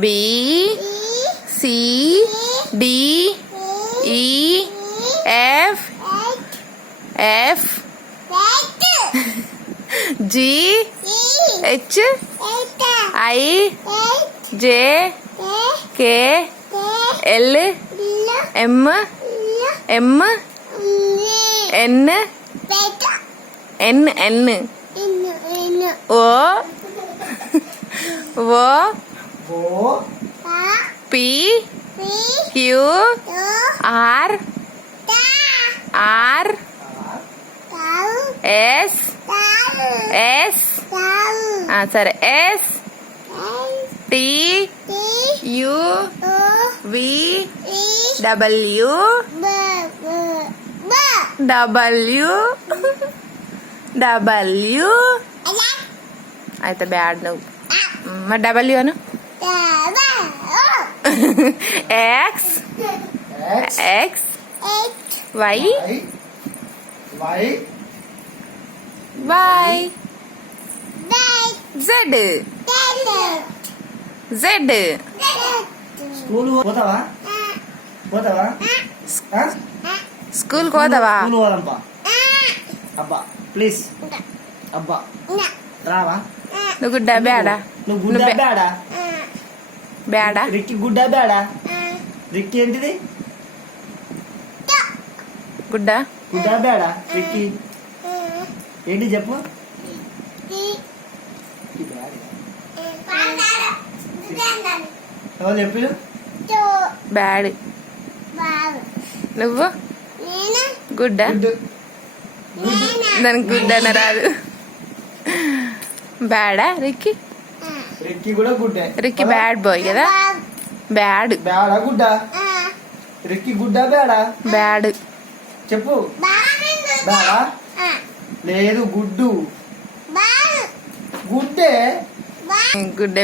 B C D E F F G H I J K L M M N N N O O P. Q R. R. S. S. సరే. S. T. U. V. W. W. W. అయితే bad నువ్వు. మరి W అను. X X X Y Y Y Y Z Z school పోతావా? పోతావా? ఆ? School పోదావా school పోదాంపా. అబ్బా ప్లీజ్ అబ్బా. రావా? నువ్వు గుడ్డా బ్యాడా? నువ్వు గుడ్డా నువ్వు బేడా బ్యాడా? రిక్కి గుడ్డా బేడా రిక్కి ఏంటిది? గుడ్డా? గుడ్డా బేడా రిక్కి? ఏంటి చెప్పు? ఎవరు చెప్పు బ్యాడ్. నువ్వు? గుడ్డా? గుడ్డు. దానికి గుడ్ అన రాదు. బ్యాడా రిక్కి? రిక్కి కూడా గుడ్డే. రిక్కి బ్యాడ్ బాయ్ కదా? బ్యాడ్ బేడా గుడ్డా? రిక్కి గుడ్డా బేడా బ్యాడ్ చెప్పు. బేడా లేదు గుడ్డు. గుడ్డే? గుడ్డే